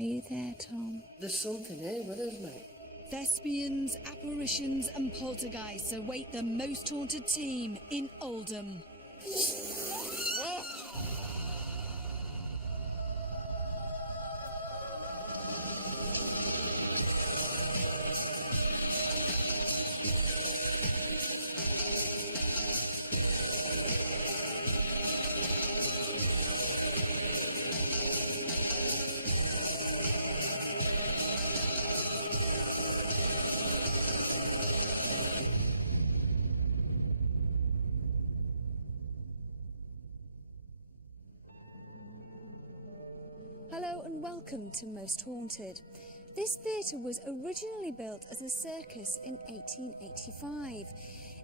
Are you there, Tom? There's something here with us, mate. Thespians, apparitions and poltergeists await the most haunted team in Oldham. Hello and welcome to Most Haunted. This theatre was originally built as a circus in 1885.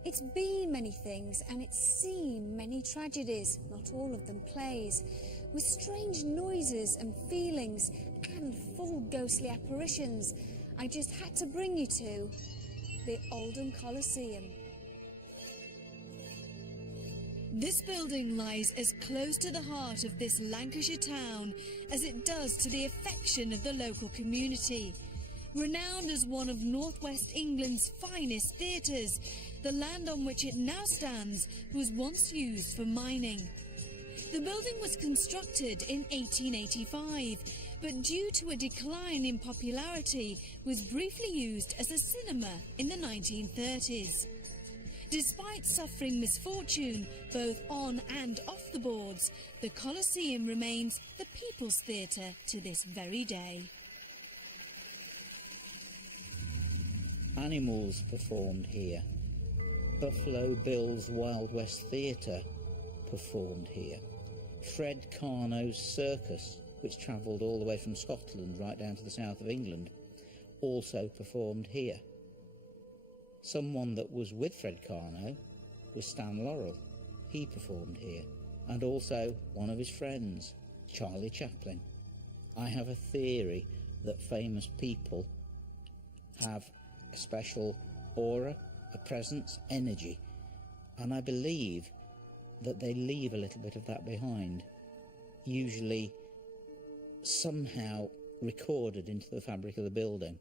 It's been many things and it's seen many tragedies, not all of them plays, with strange noises and feelings and full ghostly apparitions. I just had to bring you to the Oldham Coliseum. This building lies as close to the heart of this Lancashire town as it does to the affection of the local community. Renowned as one of North West England's finest theatres, the land on which it now stands was once used for mining. The building was constructed in 1885, but due to a decline in popularity, was briefly used as a cinema in the 1930s. Despite suffering misfortune, both on and off the boards, the Coliseum remains the people's theatre to this very day. Animals performed here. Buffalo Bill's Wild West Theatre performed here. Fred Carno's circus, which travelled all the way from Scotland right down to the south of England, also performed here. Someone that was with Fred Carno was Stan Laurel. He performed here. And also one of his friends, Charlie Chaplin. I have a theory that famous people have a special aura, a presence, energy. And I believe that they leave a little bit of that behind, usually somehow recorded into the fabric of the building.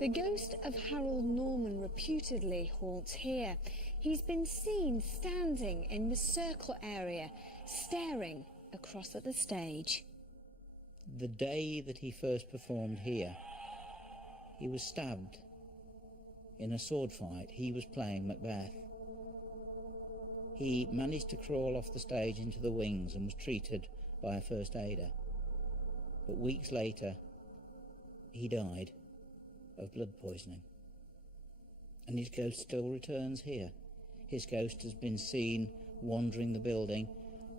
The ghost of Harold Norman reputedly haunts here. He's been seen standing in the circle area, staring across at the stage. The day that he first performed here, he was stabbed in a sword fight. He was playing Macbeth. He managed to crawl off the stage into the wings and was treated by a first aider. But weeks later, he died of blood poisoning. And his ghost still returns here. His ghost has been seen wandering the building,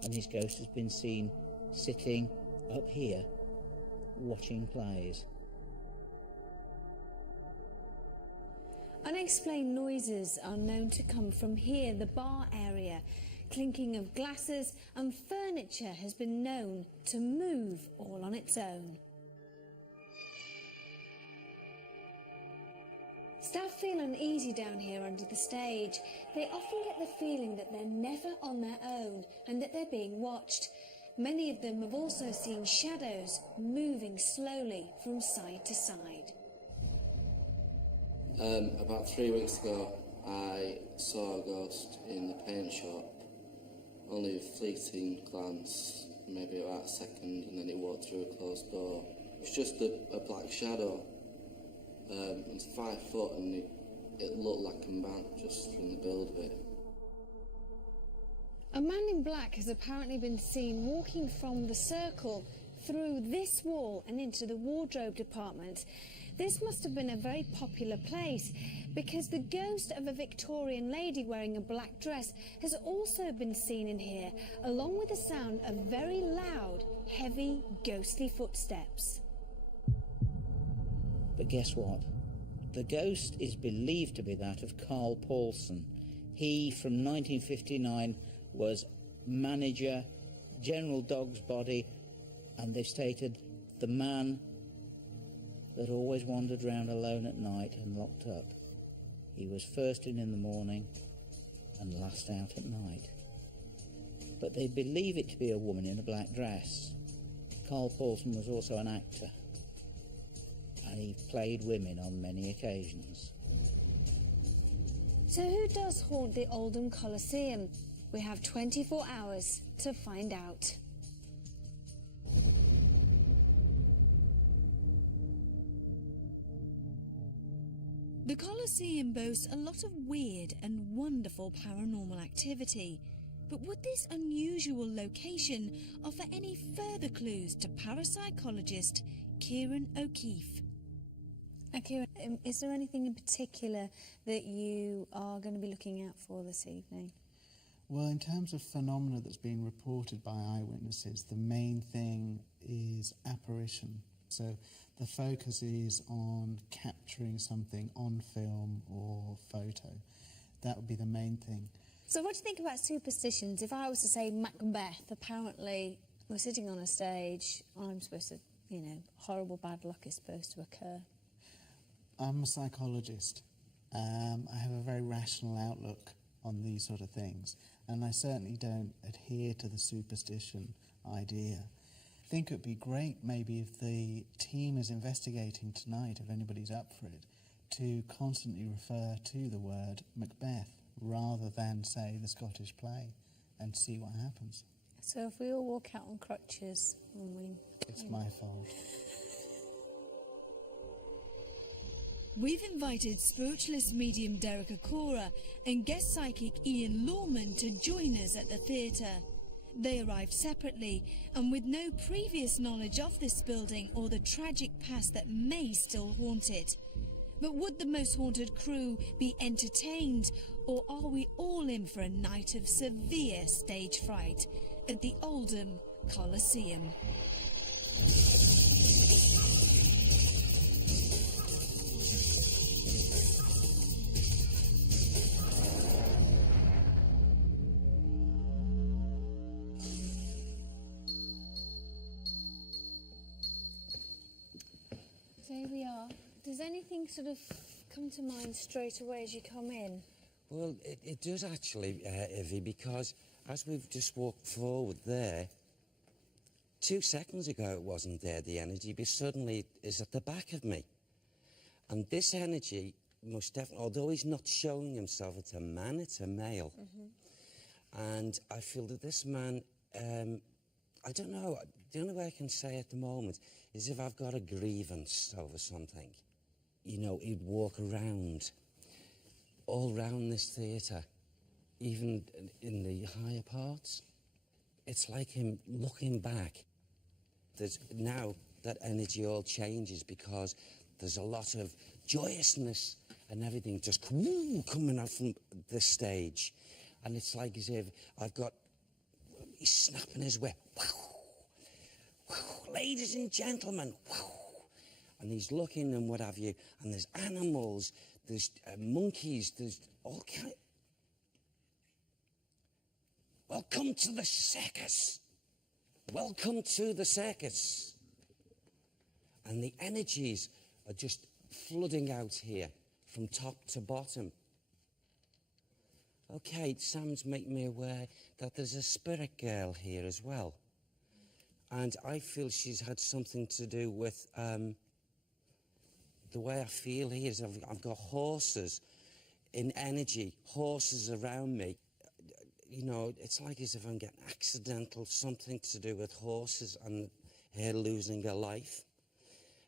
and his ghost has been seen sitting up here watching plays. Unexplained noises are known to come from here, the bar area. Clinking of glasses and furniture has been known to move all on its own. Staff feel uneasy down here under the stage. They often get the feeling that they're never on their own and that they're being watched. Many of them have also seen shadows moving slowly from side to side. About 3 weeks ago, I saw a ghost in the paint shop. Only a fleeting glance, maybe about a second, and then it walked through a closed door. It was just a black shadow. It's 5 foot, and it looked like a man just from the build of it. A man in black has apparently been seen walking from the circle through this wall and into the wardrobe department. This must have been a very popular place because the ghost of a Victorian lady wearing a black dress has also been seen in here, along with the sound of very loud, heavy, ghostly footsteps. But guess what? The ghost is believed to be that of Carl Paulson. He, from 1959, was manager, General Dog's Body, and they've stated the man that always wandered round alone at night and locked up. He was first in the morning, and last out at night. But they believe it to be a woman in a black dress. Carl Paulson was also an actor, and he played women on many occasions. So who does haunt the Oldham Coliseum? We have 24 hours to find out. The Coliseum boasts a lot of weird and wonderful paranormal activity. But would this unusual location offer any further clues to parapsychologist Kieran O'Keefe? Kieran, is there anything in particular that you are going to be looking out for this evening? Well, in terms of phenomena that's been reported by eyewitnesses, the main thing is apparition. So the focus is on capturing something on film or photo. That would be the main thing. So what do you think about superstitions? If I was to say Macbeth, apparently we're sitting on a stage, I'm supposed to, horrible bad luck is supposed to occur. I'm a psychologist. I have a very rational outlook on these sort of things, and I certainly don't adhere to the superstition idea. I think it would be great maybe if the team is investigating tonight, if anybody's up for it, to constantly refer to the word Macbeth rather than, say, the Scottish play, and see what happens. So if we all walk out on crutches, It's my fault. We've invited spiritualist medium Derek Akora and guest psychic Ian Lawman to join us at the theatre. They arrived separately and with no previous knowledge of this building or the tragic past that may still haunt it. But would the most haunted crew be entertained, or are we all in for a night of severe stage fright at the Oldham Coliseum? So here we are. Does anything sort of come to mind straight away as you come in? Well, it does actually, Ivy, because as we've just walked forward there, 2 seconds ago it wasn't there, the energy, but suddenly it is at the back of me. And this energy, most definitely, although he's not showing himself, it's a man, it's a male. And I feel that this man, I don't know, the only way I can say at the moment is if I've got a grievance over something. He'd walk around, all round this theatre, even in the higher parts. It's like him looking back. There's now that energy all changes because there's a lot of joyousness and everything just coming out from the stage. And it's like as if he's snapping his whip. Ladies and gentlemen, and he's looking and what have you, and there's animals, there's monkeys, there's all kind. Welcome to the circus. Welcome to the circus. And the energies are just flooding out here from top to bottom. Okay, Sam's making me aware that there's a spirit girl here as well. And I feel she's had something to do with the way I feel here is I've got horses in energy, horses around me. It's like as if I'm getting accidental, something to do with horses and her losing her life.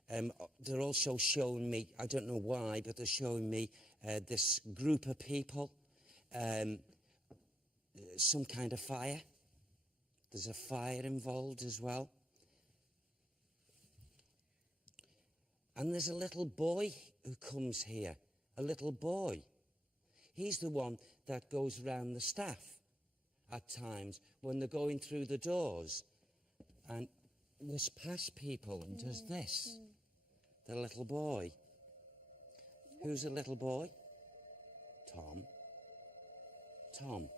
They're also showing me, I don't know why, but they're showing me this group of people, some kind of fire. There's a fire involved as well. And there's a little boy who comes here, a little boy. He's the one that goes around the staff at times when they're going through the doors and whisks past people and does this. The little boy. Who's the little boy? Tom. Tom.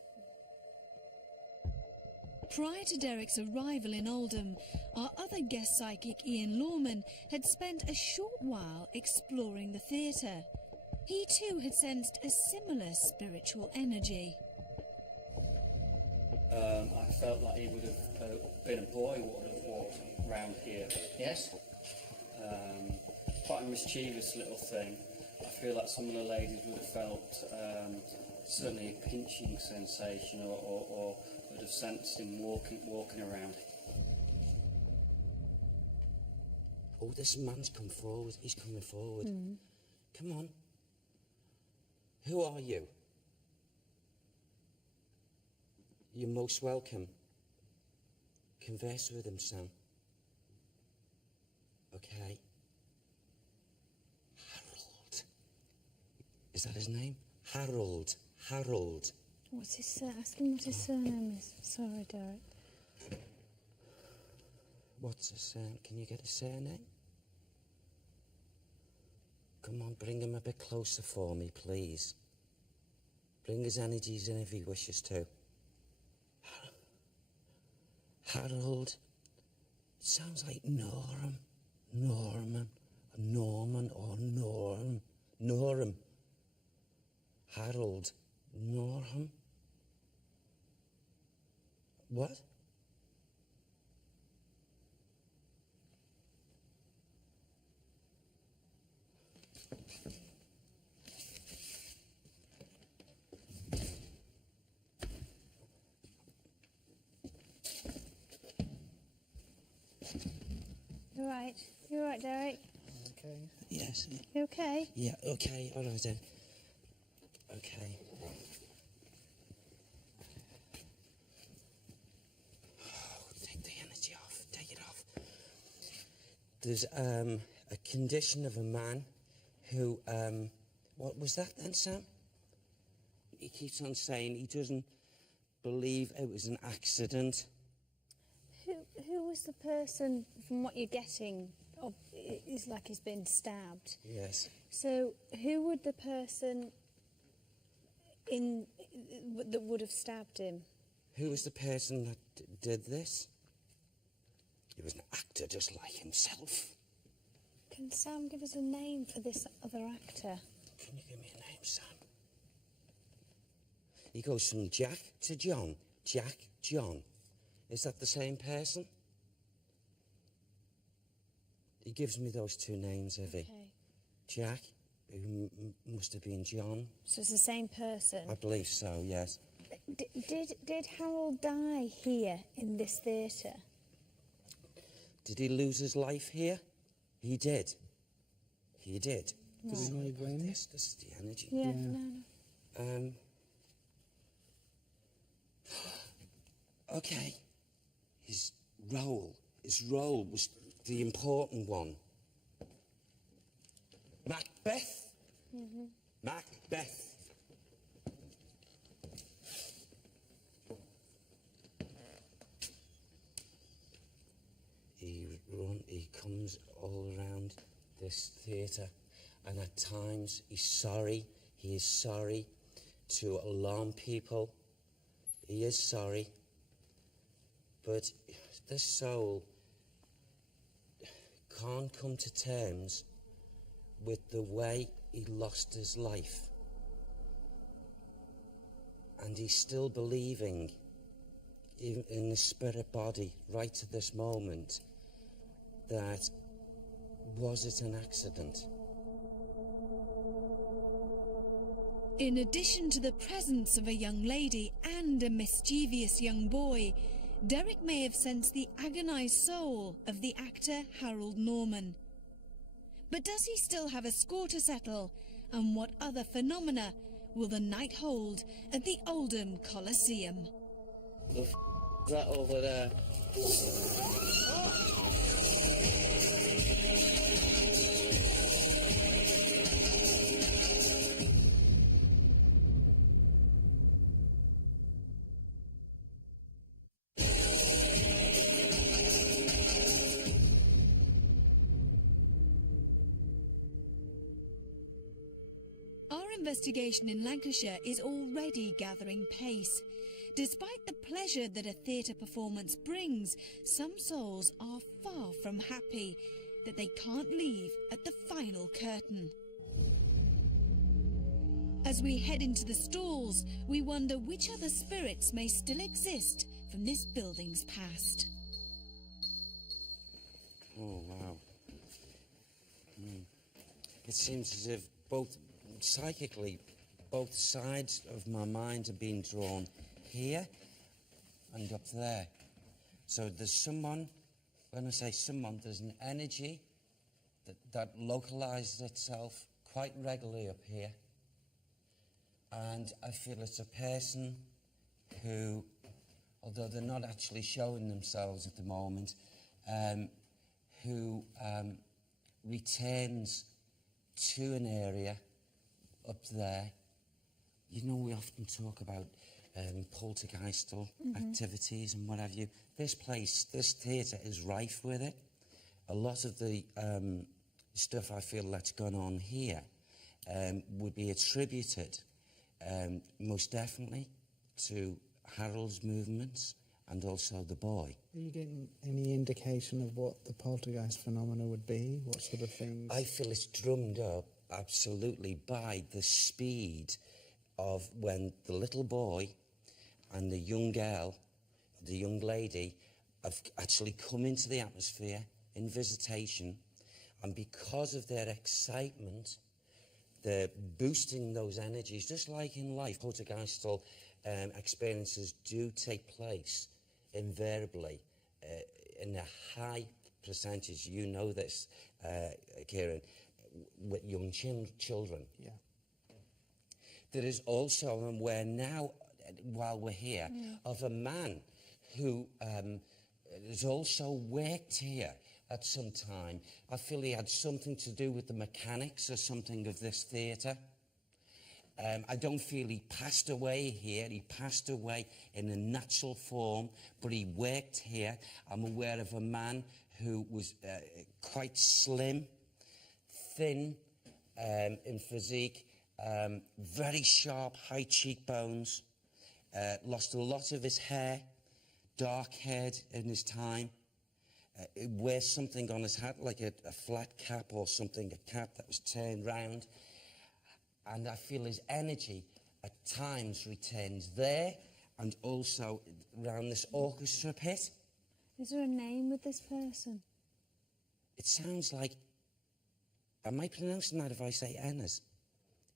Prior to Derek's arrival in Oldham, our other guest psychic, Ian Lawman, had spent a short while exploring the theatre. He too had sensed a similar spiritual energy. I felt like he would have been a boy, would have walked around here. Yes? Quite a mischievous little thing. I feel like some of the ladies would have felt certainly a pinching sensation, or would have sensed him walking around. Oh, this man's come forward. He's coming forward. Come on. Who are you? You're most welcome. Converse with him, Sam. Okay. Harold. Is that his name? Harold. Harold. What's his ask him what his surname is. Sorry, Derek. What's his surname? Can you get his surname? Come on, bring him a bit closer for me, please. Bring his energies in if he wishes to. Harold. Sounds like Norman, or Norham. Harold. Norham. What? You're right, Derek. Okay. Yes. You okay? Yeah, okay, all right then. Okay. Take the energy off, take it off. There's a condition of a man who, what was that then, Sam? He keeps on saying he doesn't believe it was an accident. Who was the person, from what you're getting, it's like he's been stabbed? Yes. So who would the person that would have stabbed him? Who was the person that did this? He was an actor just like himself. Can Sam give us a name for this other actor? Can you give me a name, Sam? He goes from Jack to John. Jack, John. Is that the same person? He gives me those two names, Evie. Okay. Jack, who must have been John. So it's the same person? I believe so, yes. Did Harold die here in this theatre? Did he lose his life here? He did. He did. Right. Does he need wings? This is the energy. Yeah, Yeah. no. Okay. His role was the important one. Macbeth. Macbeth. He comes all around this theatre, and at times he is sorry to alarm people. He is sorry, but this soul can't come to terms with the way he lost his life. And he's still believing in the spirit body right to this moment that was it an accident? In addition to the presence of a young lady and a mischievous young boy, Derek may have sensed the agonised soul of the actor Harold Norman. But does he still have a score to settle? And what other phenomena will the night hold at the Oldham Coliseum? The f*** is that over there? Our investigation in Lancashire is already gathering pace. Despite the pleasure that a theatre performance brings, some souls are far from happy that they can't leave at the final curtain. As we head into the stalls, we wonder which other spirits may still exist from this building's past. Oh, wow. It seems as if psychically, both sides of my mind are being drawn here and up there. So there's someone, when I say someone, there's an energy that localizes itself quite regularly up here. And I feel it's a person who, although they're not actually showing themselves at the moment, who returns to an area up there. You know, we often talk about poltergeistal activities and what have you. This place, this theatre is rife with it. A lot of the stuff I feel that's gone on here would be attributed most definitely to Harold's movements and also the boy. Are you getting any indication of what the poltergeist phenomena would be? What sort of things? I feel it's drummed up absolutely by the speed of when the little boy and the young girl, the young lady, have actually come into the atmosphere in visitation, and because of their excitement, they're boosting those energies, just like in life. Poltergeistal experiences do take place invariably in a high percentage. You know this, Kieran, with young children. Yeah. There is also, I'm aware now, while we're here, of a man who has also worked here at some time. I feel he had something to do with the mechanics or something of this theatre. I don't feel he passed away here. He passed away in a natural form, but he worked here. I'm aware of a man who was quite slim, thin in physique, very sharp, high cheekbones, lost a lot of his hair, dark-haired in his time. Wears something on his hat, like a flat cap or something, a cap that was turned round. And I feel his energy at times returns there and also around this orchestra pit. Is there a name with this person? It sounds like, am I pronouncing that if I say Ennis?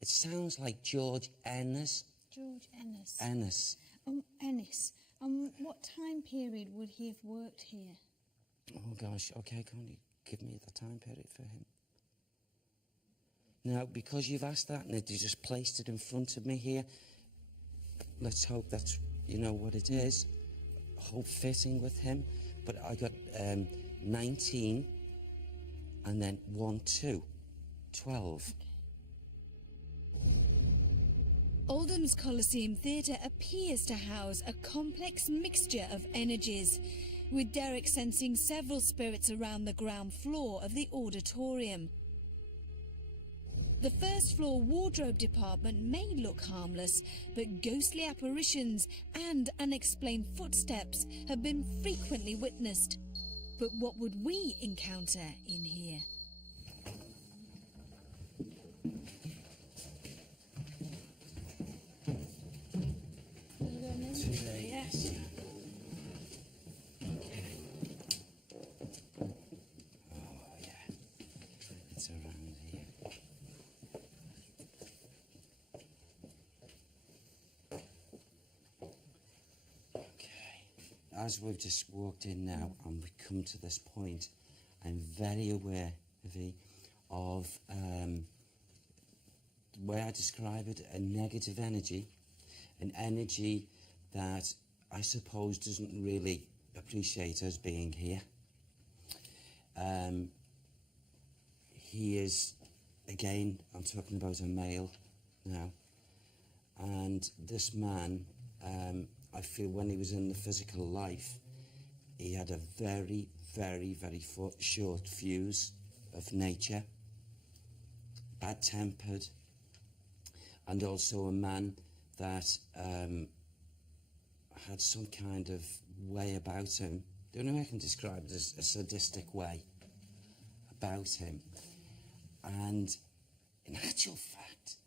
It sounds like George Ennis. George Ennis. Ennis. Ennis. What time period would he have worked here? Oh gosh, okay, can you give me the time period for him? Now, because you've asked that and you just placed it in front of me here, let's hope that's, you know, what it is. Hope fitting with him. But I got 19 and then 1, 2, 12. Oldham's Coliseum Theatre appears to house a complex mixture of energies, with Derek sensing several spirits around the ground floor of the auditorium. The first floor wardrobe department may look harmless, but ghostly apparitions and unexplained footsteps have been frequently witnessed. But what would we encounter in here? Yes. Oh, yeah. It's around here. Okay. As we've just walked in now and we come to this point, I'm very aware, Vivi, of the way I describe it, a negative energy, an energy that I suppose doesn't really appreciate us being here. He is, again, I'm talking about a male now, and this man, I feel when he was in the physical life, he had a very, very, very short fuse of nature, bad-tempered, and also a man that had some kind of way about him. The only way I can describe it is a sadistic way about him. And in actual fact,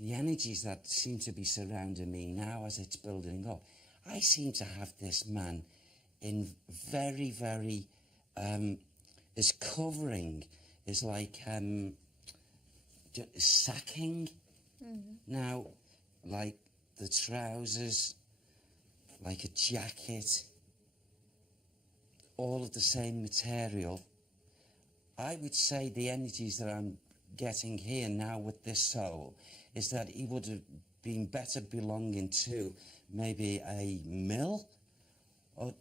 the energies that seem to be surrounding me now as it's building up, I seem to have this man in very, very, his covering is like sacking. Now, like the trousers, like a jacket, all of the same material. I would say the energies that I'm getting here now with this soul is that he would have been better belonging to maybe a mill or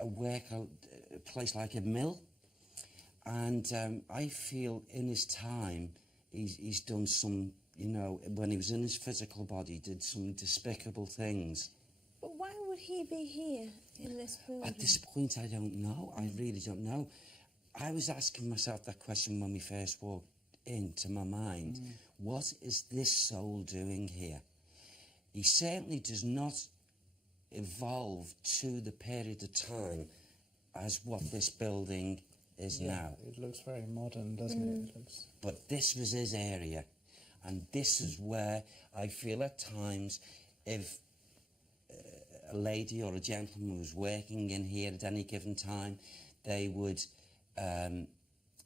a place like a mill. And I feel in his time he's done some, you know, when he was in his physical body, did some despicable things. But why would he be here in this building? At this point, I don't know. I really don't know. I was asking myself that question when we first walked into my mind. What is this soul doing here? He certainly does not evolve to the period of time as what this building is now. It looks very modern, doesn't it? It looks... But this was his area, and this is where I feel at times if a lady or a gentleman was working in here at any given time, they would...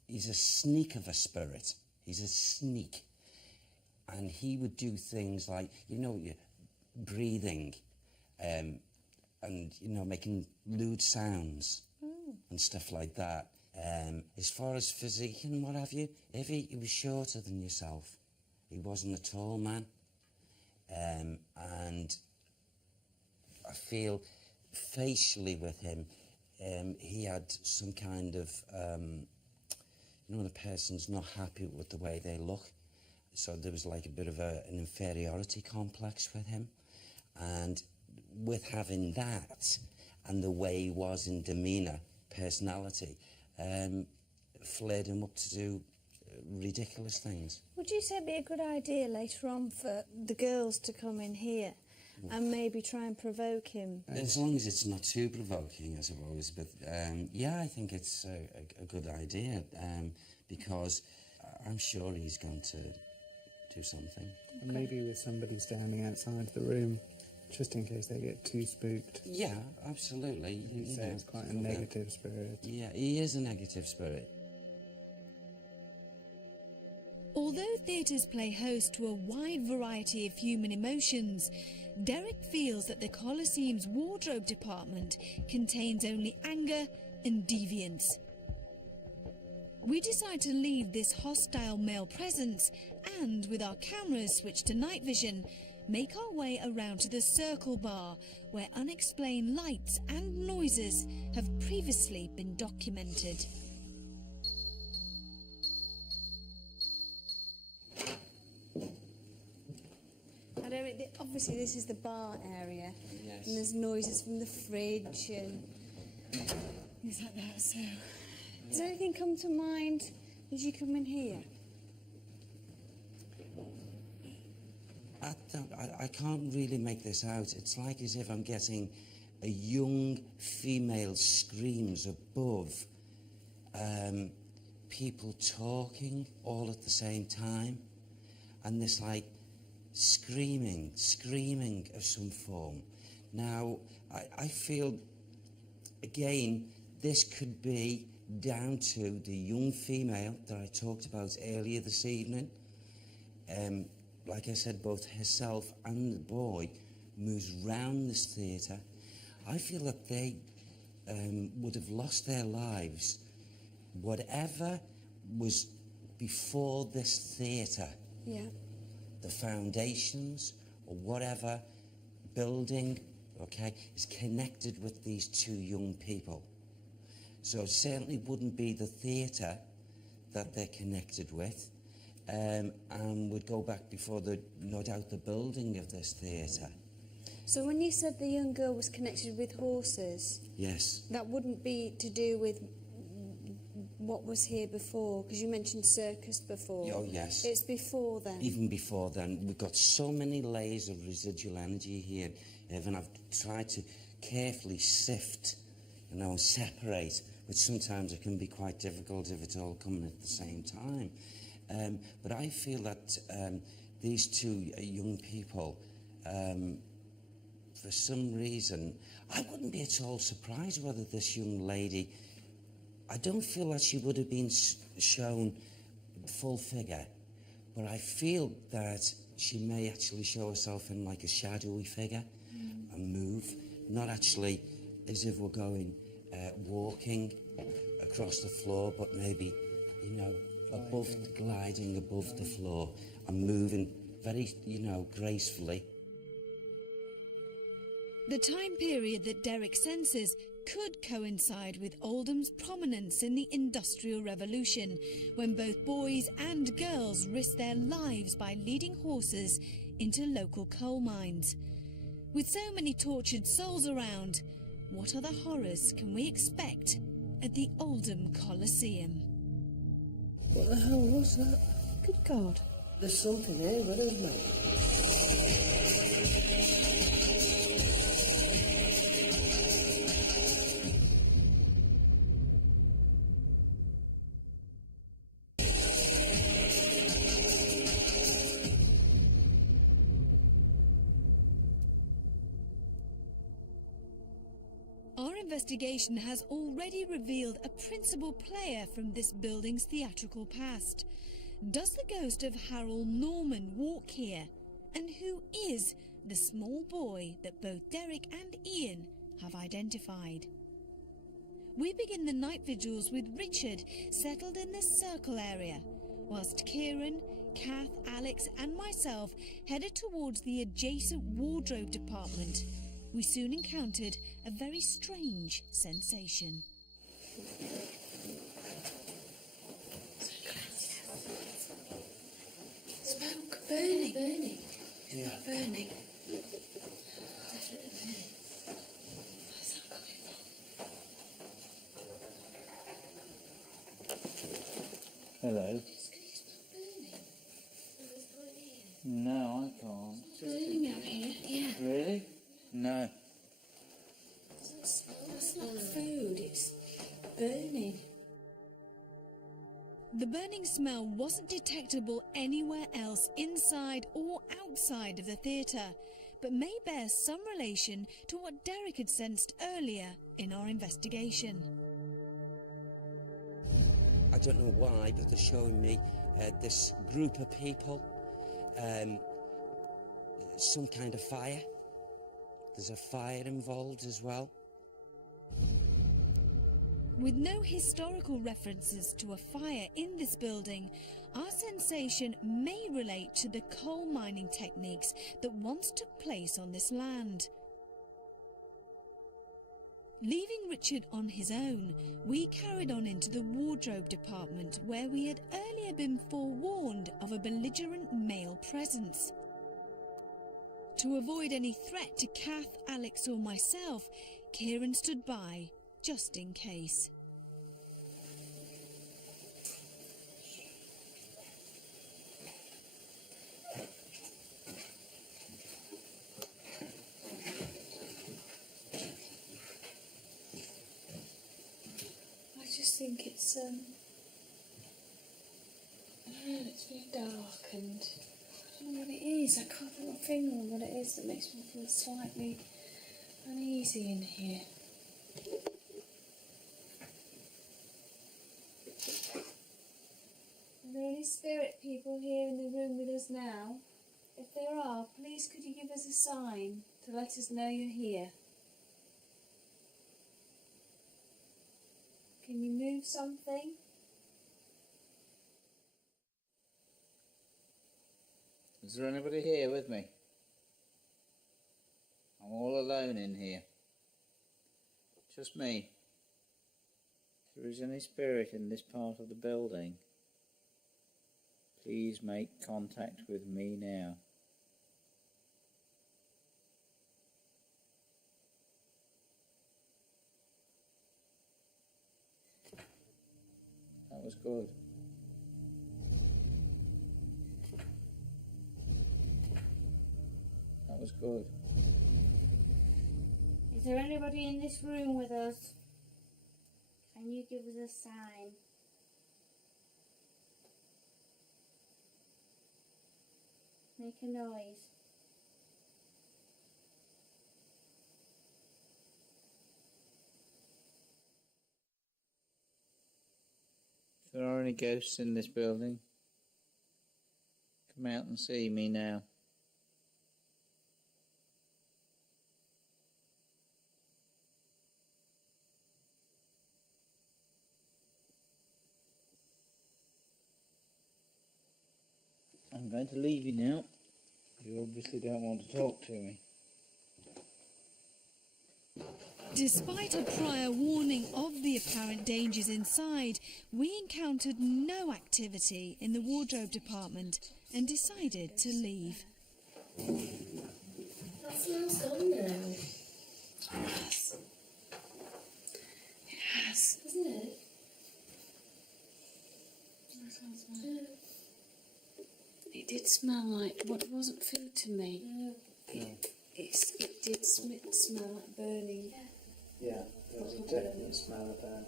he's a sneak of a spirit. He's a sneak. And he would do things like, you know, breathing and, you know, making lewd sounds and stuff like that. As far as physique and what have you, if he was shorter than yourself. He wasn't a tall man. And I feel facially with him, he had some kind of, you know, the person's not happy with the way they look. So there was like a bit of an inferiority complex with him. And with having that and the way he was in demeanour, personality, flared him up to do ridiculous things. Would you say it'd be a good idea later on for the girls to come in here and maybe try and provoke him? As long as it's not too provoking, I suppose. But yeah, I think it's a good idea because I'm sure he's going to do something. And maybe with somebody standing outside the room, just in case they get too spooked. Yeah, absolutely. You'd say it's quite a negative spirit. Yeah, he is a negative spirit. Although theatres play host to a wide variety of human emotions, Derek feels that the Coliseum's wardrobe department contains only anger and deviance. We decide to leave this hostile male presence and, with our cameras switched to night vision, make our way around to the Circle Bar, where unexplained lights and noises have previously been documented. Obviously this is the bar area, Yes. and there's noises from the fridge and things like that. So, does anything come to mind as you come in here? I can't really make this out. It's like as if I'm getting a young female screams above people talking all at the same time, and this like screaming of some form. Now, I feel, again, this could be down to the young female that I talked about earlier this evening. Like I said, both herself and the boy moves round this theatre. I feel that they would have lost their lives, whatever was before this theatre. Yeah. The foundations or whatever building, okay, is connected with these two young people. So it certainly wouldn't be the theatre that they're connected with, and would go back before no doubt the building of this theatre. So when you said the young girl was connected with horses, Yes. that wouldn't be to do with what was here before, because you mentioned circus before. Oh, yes. It's before then. Even before then, we've got so many layers of residual energy here, and I've tried to carefully sift, you know, and separate, which sometimes it can be quite difficult if it's all coming at the same time. But I feel that these two young people, for some reason, I wouldn't be at all surprised whether this young lady, I don't feel that she would have been shown full figure, but I feel that she may actually show herself in like a shadowy figure and move, not actually as if we're going walking across the floor, but maybe, you know, gliding above the floor and moving very, you know, gracefully. The time period that Derek senses could coincide with Oldham's prominence in the Industrial Revolution, when both boys and girls risked their lives by leading horses into local coal mines. With so many tortured souls around, what other horrors can we expect at the Oldham Coliseum? What the hell was that? Good God. There's something here with us, mate. Our investigation has already revealed a principal player from this building's theatrical past. Does the ghost of Harold Norman walk here? And who is the small boy that both Derek and Ian have identified? We begin the night vigils with Richard settled in the circle area, whilst Kieran, Kath, Alex and myself headed towards the adjacent wardrobe department. We soon encountered a very strange sensation. Smoke. Burning. Yeah. Burning. Definitely burning. Where's that coming from? Hello. Can you smell burning? There's one here. No, I can't. Burning out here. Yeah. Really? No. Doesn't smell. It's not food. It's burning. The burning smell wasn't detectable anywhere else inside or outside of the theatre, but may bear some relation to what Derek had sensed earlier in our investigation. I don't know why, but they're showing me this group of people, some kind of fire. There's a fire involved as well. With no historical references to a fire in this building, our sensation may relate to the coal mining techniques that once took place on this land. Leaving Richard on his own, we carried on into the wardrobe department, where we had earlier been forewarned of a belligerent male presence. To avoid any threat to Kath, Alex or myself, Kieran stood by, just in case. I just think it's I don't know, it's really dark and I don't know what it is. I can't put my finger on what it is that makes me feel slightly uneasy in here. Are there any spirit people here in the room with us now? If there are, please could you give us a sign to let us know you're here? Can you move something? Is there anybody here with me? I'm all alone in here. Just me. If there is any spirit in this part of the building, please make contact with me now. That was good. That was good. Is there anybody in this room with us? Can you give us a sign? Make a noise. If there are any ghosts in this building, come out and see me now. I'm going to leave you now. You obviously don't want to talk to me. Despite a prior warning of the apparent dangers inside, we encountered no activity in the wardrobe department and decided to leave. That smells gone now. Yes. Yes. Isn't it? It did smell like what wasn't food to me. No. It did smell like burning. Yeah, there was a definite smell of that.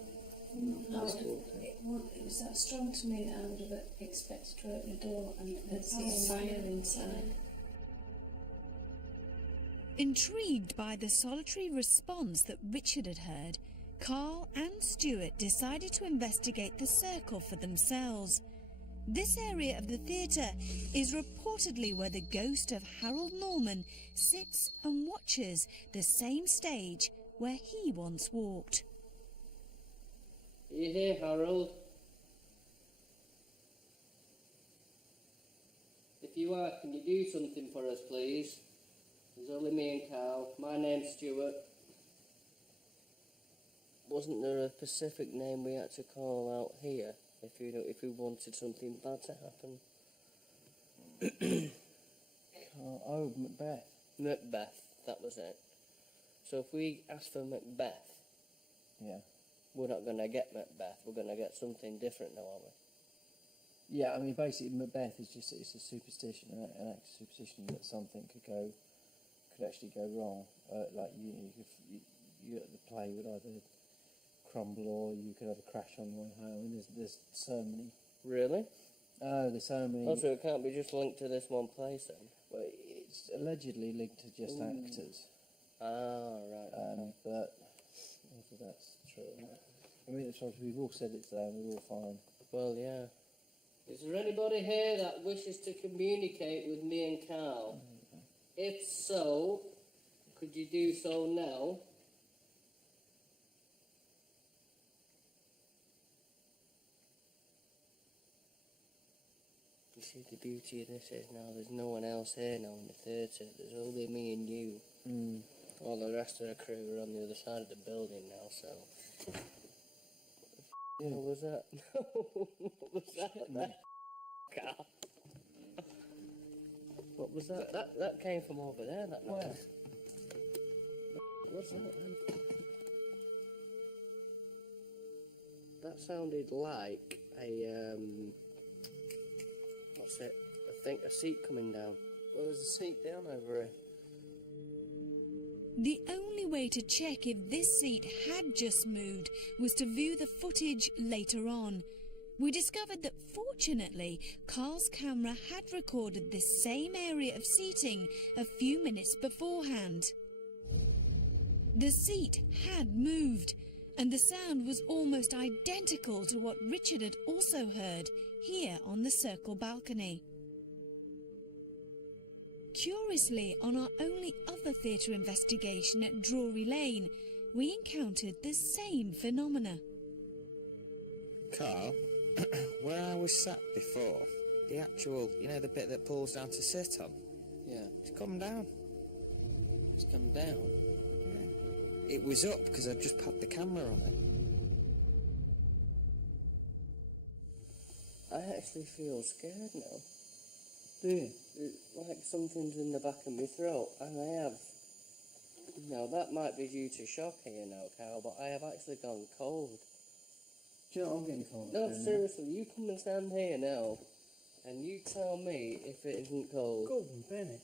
It was that strong to me that I would have expected to open a door and see fire inside. Intrigued by the solitary response that Richard had heard, Carl and Stuart decided to investigate the circle for themselves. This area of the theatre is reportedly where the ghost of Harold Norman sits and watches the same stage where he once walked. Are you here, Harold? If you are, can you do something for us, please? There's only me and Carl. My name's Stuart. Wasn't there a specific name we had to call out here if we wanted something bad to happen? Oh, Macbeth. Macbeth, that was it. So if we ask for Macbeth, Yeah. we're not going to get Macbeth. We're going to get something different now, aren't we? Yeah, I mean, basically, Macbeth is just, it's a superstition, an act of superstition that something could actually go wrong. Like, the play would either crumble or you could have a crash on the way home. I mean, there's so many. Really? Oh, there's so many. Also, it can't be just linked to this one place then? Well, it's allegedly linked to just actors. Ah, right. Okay. But whether that's true or not. I mean, as far as we've all said it's there and we're all fine. Well, yeah. Is there anybody here that wishes to communicate with me and Carl? If so, could you do so now? You see, the beauty of this is now there's no one else here now in the theatre. There's only me and you. All the rest of the crew are on the other side of the building now, so... What was that? What was that? Carl? What was that? That came from over there, that noise. What's that then? That sounded like a, what's it? I think a seat coming down. Well, there's a seat down over here. The only way to check if this seat had just moved was to view the footage later on. We discovered that fortunately, Carl's camera had recorded this same area of seating a few minutes beforehand. The seat had moved, and the sound was almost identical to what Richard had also heard here on the Circle balcony. Curiously, on our only other theatre investigation at Drury Lane, we encountered the same phenomena. Carl, where I was sat before, the actual, the bit that pulls down to sit on, Yeah. it's come down. It's come down. Yeah. It was up because I just had the camera on it. I actually feel scared now. Do you? It's like something's in the back of my throat, and I have... Now, that might be due to shock here now, Carl, but I have actually gone cold. Do you know what I'm getting cold? No, seriously, you come and stand here now, and you tell me if it isn't cold. Gordon Bennett.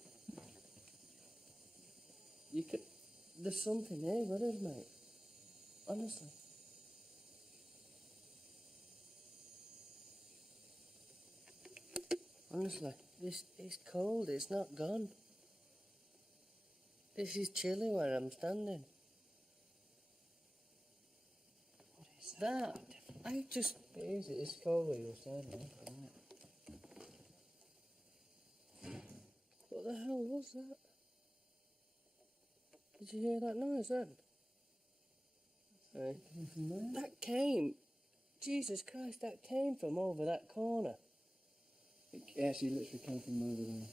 You could... There's something here with us, mate. Honestly. Honestly. It's cold, it's not gone. This is chilly where I'm standing. What is That, I just... It is, it is cold where you're standing. Right. What the hell was that? Did you hear that noise then? Hey. That came... Jesus Christ, that came from over that corner. It actually literally came from over there.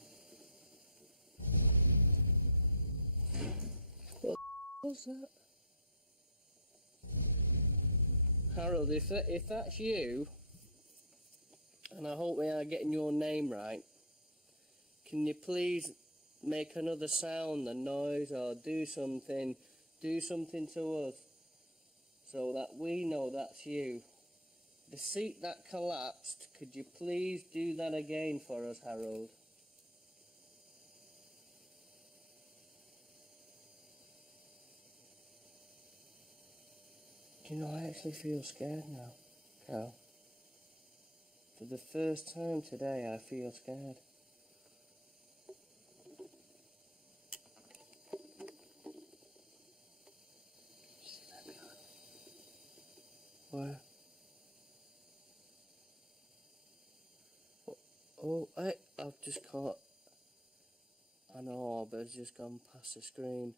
What the was that? Harold, if that's you, and I hope we are getting your name right, can you please make another sound, a noise, or do something to us, so that we know that's you. The seat that collapsed, could you please do that again for us, Harold? Do you know, I actually feel scared now, Cal. For the first time today, I feel scared. Where? Oh, I've just caught an orb has just gone past the screen.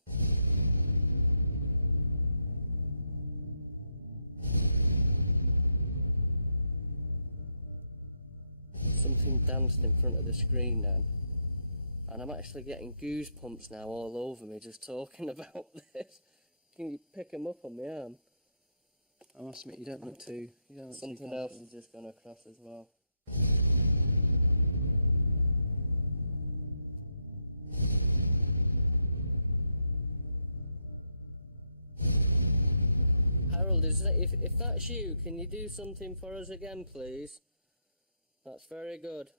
Something danced in front of the screen then. And I'm actually getting goosebumps now all over me just talking about this. Can you pick them up on my arm? I must admit, you don't look too... Something else has just gone across as well. Harold, if that's you, can you do something for us again, please? That's very good.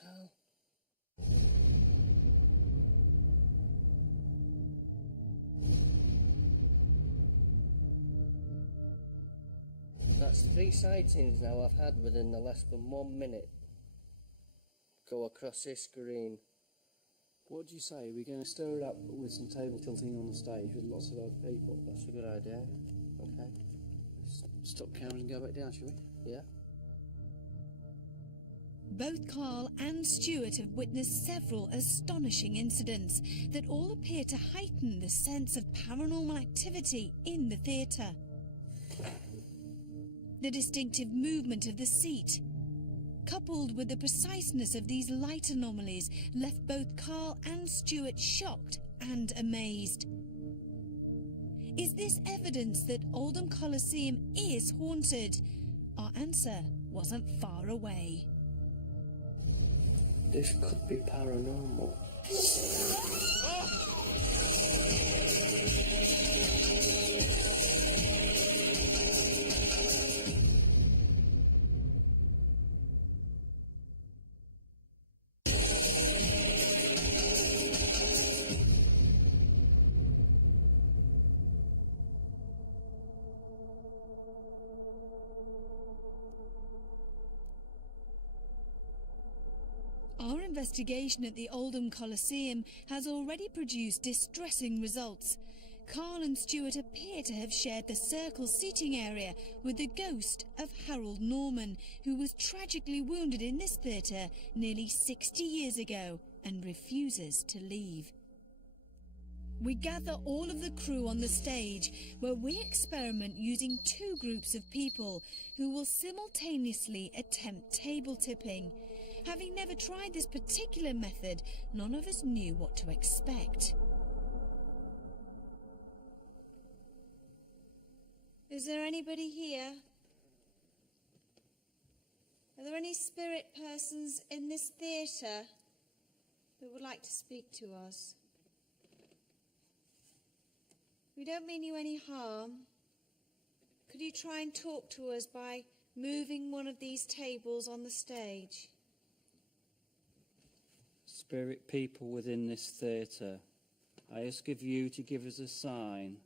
Cal. That's 3 sightings now I've had within the less than 1 minute. Go across this screen. What do you say? We're going to stir it up with some table tilting on the stage with lots of other people. That's a good idea. Okay. Stop cameras and go back down, shall we? Yeah. Both Carl and Stuart have witnessed several astonishing incidents that all appear to heighten the sense of paranormal activity in the theatre. The distinctive movement of the seat, coupled with the preciseness of these light anomalies, left both Carl and Stuart shocked and amazed. Is this evidence that Oldham Coliseum is haunted? Our answer wasn't far away. This could be paranormal. Our investigation at the Oldham Coliseum has already produced distressing results. Carl and Stuart appear to have shared the circle seating area with the ghost of Harold Norman, who was tragically wounded in this theatre nearly 60 years ago and refuses to leave. We gather all of the crew on the stage, where we experiment using 2 groups of people who will simultaneously attempt table tipping. Having never tried this particular method, none of us knew what to expect. Is there anybody here? Are there any spirit persons in this theatre that would like to speak to us? We don't mean you any harm. Could you try and talk to us by moving one of these tables on the stage? Spirit people within this theatre, I ask of you to give us a sign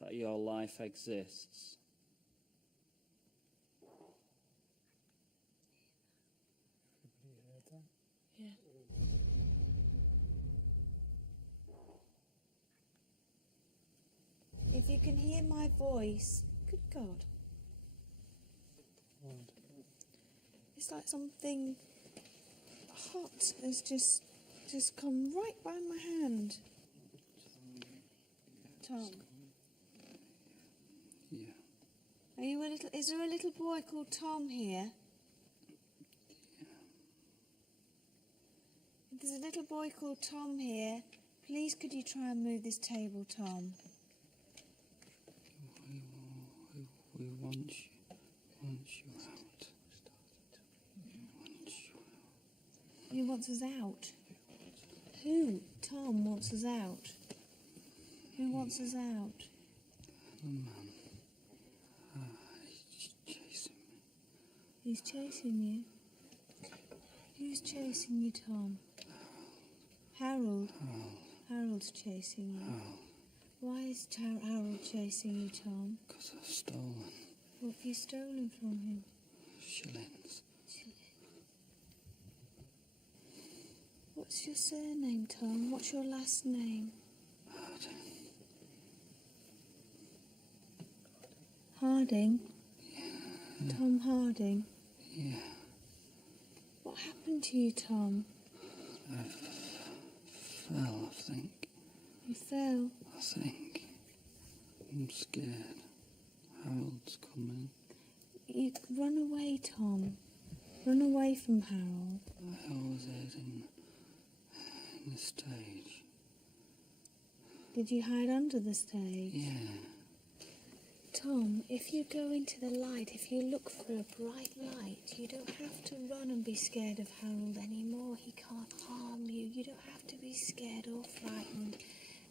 that your life exists. if you can hear my voice. Good God. It's like something hot has just come right by my hand. Tom. Yeah. Are you a little? Is there a little boy called Tom here? If there's a little boy called Tom here, please could you try and move this table, Tom? We want you out. Want you out. He wants us out. Who? Tom wants us out. Who wants us out? The man. He's chasing me. He's chasing you. Who's chasing you, Tom? Harold. Harold's chasing you. Why is Harold chasing you, Tom? Because I've stolen What have you stolen from him? shillings. What's your surname, Tom? What's your last name? Harding? Yeah. Tom Harding? Yeah. What happened to you, Tom? I fell, I think. You fell? I think. I'm scared. Harold's coming. You run away, Tom. Run away from Harold. I always hid in the stage. Did you hide under the stage? Yeah. Tom, if you go into the light, if you look for a bright light, you don't have to run and be scared of Harold anymore. He can't harm you. You don't have to be scared or frightened.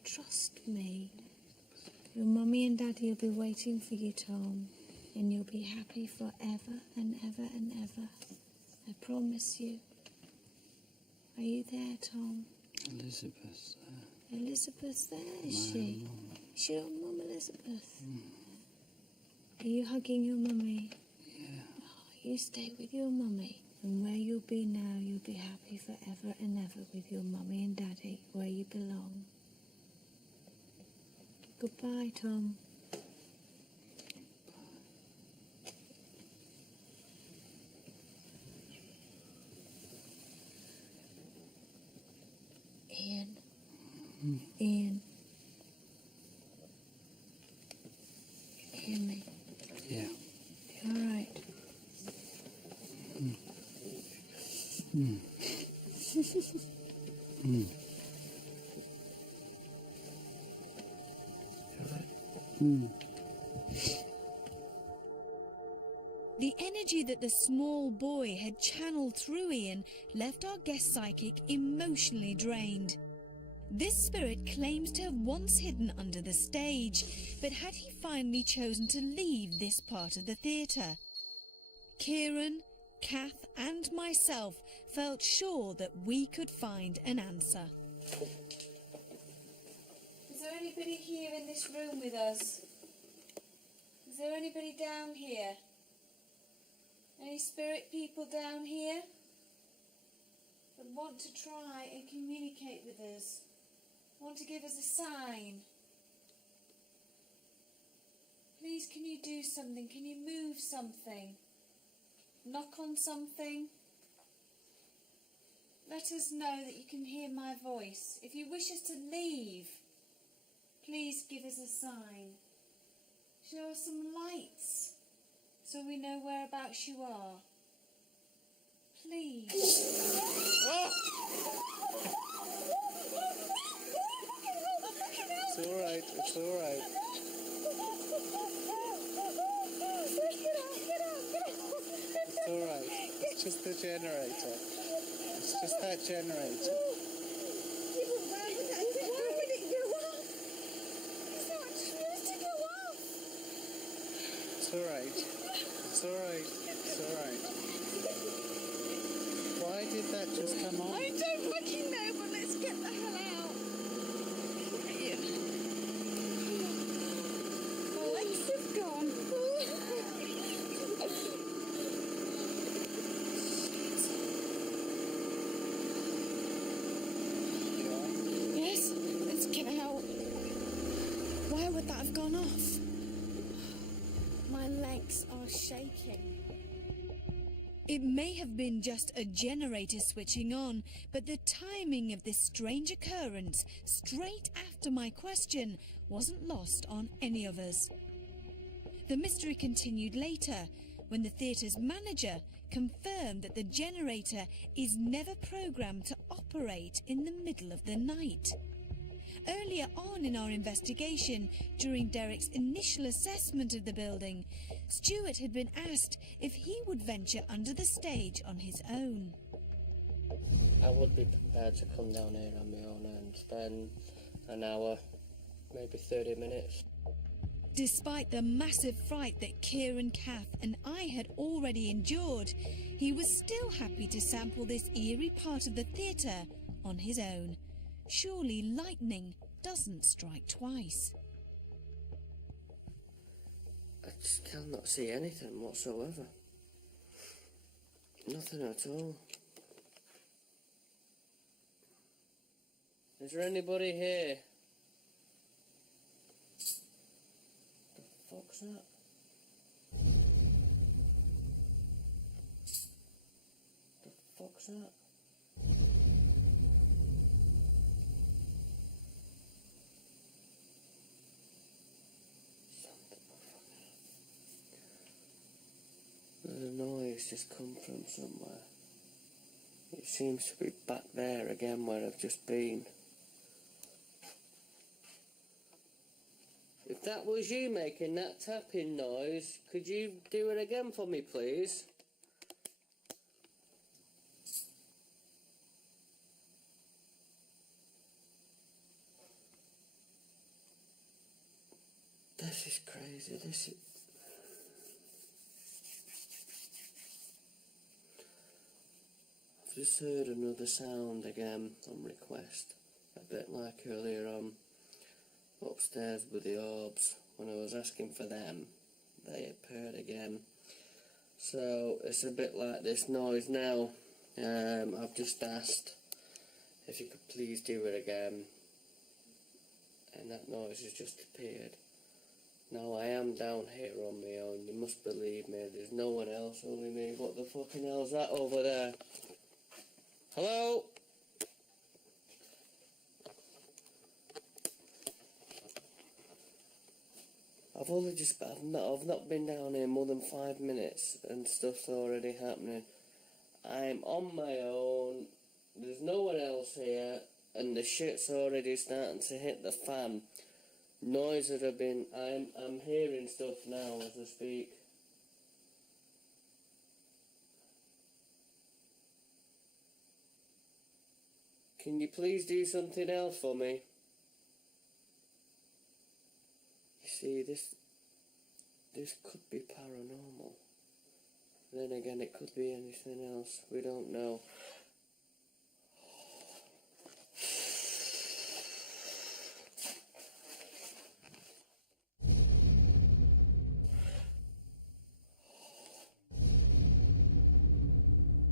Trust me. Your mummy and daddy will be waiting for you, Tom, and you'll be happy forever and ever and ever. I promise you. Are you there, Tom? Elizabeth's there. Elizabeth's there, is My she? mum. Is your mum Elizabeth? Are you hugging your mummy? Yeah. Oh, you stay with your mummy, and where you'll be now, you'll be happy forever and ever with your mummy and daddy, where you belong. Goodbye, Tom. Ian. Ian. Hear me? Yeah. You all right? The energy that the small boy had channeled through Ian left our guest psychic emotionally drained. This spirit claims to have once hidden under the stage, but had he finally chosen to leave this part of the theatre? Kieran, Kath and myself felt sure that we could find an answer. Is there anybody here in this room with us? Is there anybody down here? Any spirit people down here that want to try and communicate with us? Want to give us a sign? Please, can you do something? Can you move something? Knock on something? Let us know that you can hear my voice. If you wish us to leave, please give us a sign. Show us some lights so we know whereabouts you are. Please. It's all right. It's all right. It's all right. It's just the generator. It's just that generator. Why would it go off? It's not supposed to go off. It's all right. It's all right. It's all right. Why did that just come on? I don't fucking know, but let's get the hell out. My legs have gone. Yes, let's get out. Where would that have gone? gone off. My legs are shaking. It may have been just a generator switching on, but the timing of this strange occurrence, straight after my question, wasn't lost on any of us. The mystery continued later, when the theatre's manager confirmed that the generator is never programmed to operate in the middle of the night. Earlier on in our investigation, during Derek's initial assessment of the building, Stuart had been asked if he would venture under the stage on his own. I would be prepared to come down here on my own and spend an hour, maybe 30 minutes. Despite the massive fright that Kieran, Kath and I had already endured, he was still happy to sample this eerie part of the theatre on his own. Surely lightning doesn't strike twice. I just cannot see anything whatsoever. Nothing at all. Is there anybody here? The fuck's that? The fuck's that? The noise just come from somewhere. It seems to be back there again where I've just been. If that was you making that tapping noise, could you do it again for me, please? This is crazy. This is... I've just heard another sound again on request, a bit like earlier on upstairs with the orbs. When I was asking for them, they appeared again. So it's a bit like this noise now. I've just asked if you could please do it again, and that noise has just appeared. Now I am down here on my own, you must believe me, there's no one else, only me. What the fucking hell's that over there? Hello? I've not been down here more than 5 minutes and stuff's already happening. I'm on my own, there's no one else here, and the shit's already starting to hit the fan. Noise that have been, I'm hearing stuff now as I speak. Can you please do something else for me? You see, this could be paranormal. Then again, it could be anything else. We don't know.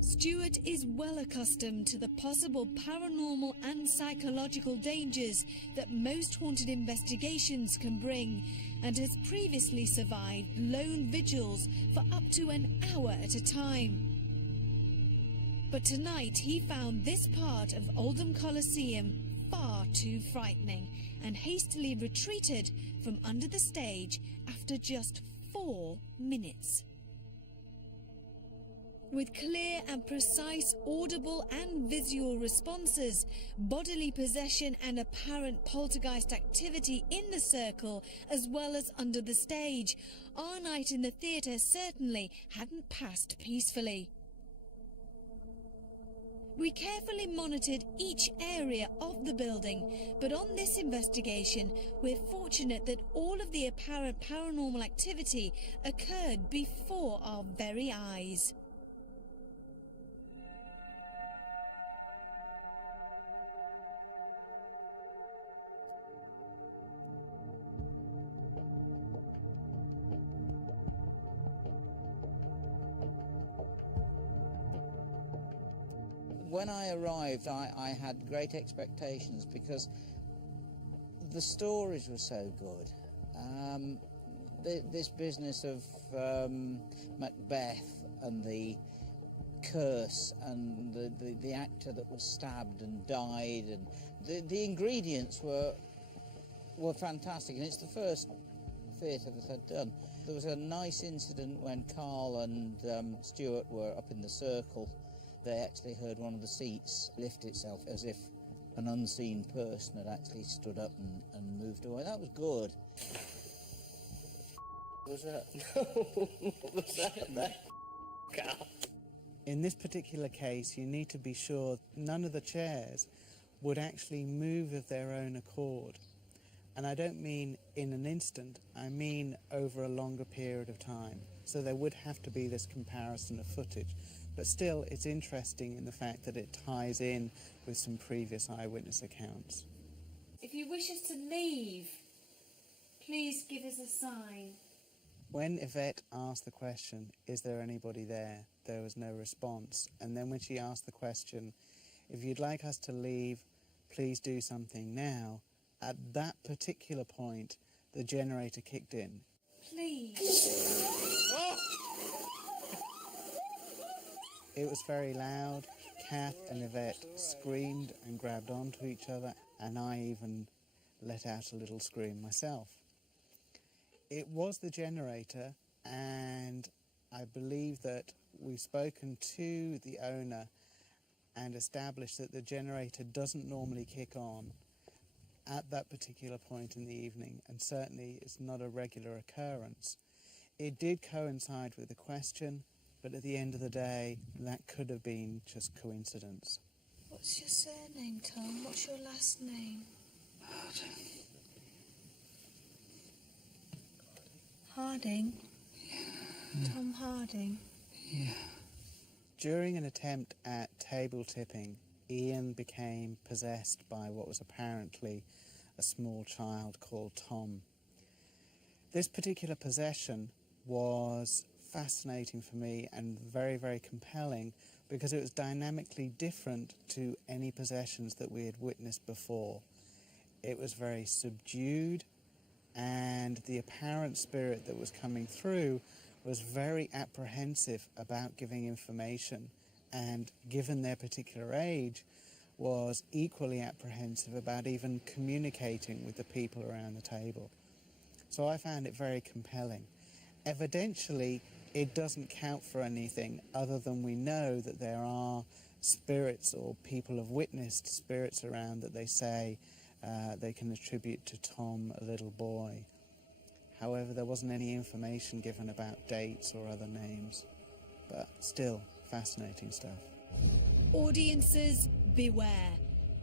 Stuart is well accustomed to the possible paranormal and psychological dangers that most haunted investigations can bring, and has previously survived lone vigils for up to an hour at a time. But tonight he found this part of Oldham Coliseum far too frightening, and hastily retreated from under the stage after just 4 minutes. With clear and precise audible and visual responses, bodily possession and apparent poltergeist activity in the circle as well as under the stage, our night in the theatre certainly hadn't passed peacefully. We carefully monitored each area of the building, but on this investigation we're fortunate that all of the apparent paranormal activity occurred before our very eyes. When I arrived, I had great expectations because the stories were so good. This business of Macbeth and the curse and the actor that was stabbed and died, and the ingredients were fantastic, and it's the first theatre that I'd done. There was a nice incident when Carl and Stuart were up in the circle. They actually heard one of the seats lift itself as if an unseen person had actually stood up and moved away. That was good. What was that? What was that? Carl. In this particular case, you need to be sure none of the chairs would actually move of their own accord. And I don't mean in an instant, I mean over a longer period of time. So there would have to be this comparison of footage. But still, it's interesting in the fact that it ties in with some previous eyewitness accounts. If you wish us to leave, please give us a sign. When Yvette asked the question, is there anybody there? There was no response. And then when she asked the question, if you'd like us to leave, please do something now, at that particular point, the generator kicked in. Please. It was very loud. Kath and Yvette screamed and grabbed onto each other, and I even let out a little scream myself. It was the generator, and I believe that we've spoken to the owner and established that the generator doesn't normally kick on at that particular point in the evening, and certainly it's not a regular occurrence. It did coincide with the question, but at the end of the day, that could have been just coincidence. What's your surname, Tom? What's your last name? Harding? Yeah. Tom Harding? Yeah. During an attempt at table tipping, Ian became possessed by what was apparently a small child called Tom. This particular possession was fascinating for me and very, very compelling because it was dynamically different to any possessions that we had witnessed before. It was very subdued, and the apparent spirit that was coming through was very apprehensive about giving information, and given their particular age, was equally apprehensive about even communicating with the people around the table. So I found it very compelling. Evidentially, it doesn't count for anything other than we know that there are spirits, or people have witnessed spirits around that they say they can attribute to Tom, a little boy. However, there wasn't any information given about dates or other names. But still, fascinating stuff. Audiences, beware.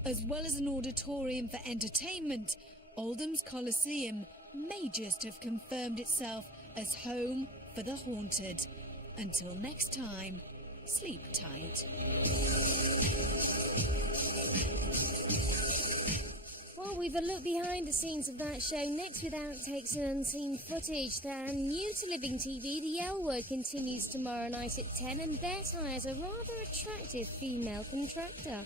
As well as an auditorium for entertainment, Oldham's Coliseum may just have confirmed itself as home for the haunted. Until next time, sleep tight. Well, we've a look behind the scenes of that show next with outtakes and unseen footage. Then new to Living TV, The L Word continues tomorrow night at 10, and Beth hires a rather attractive female contractor.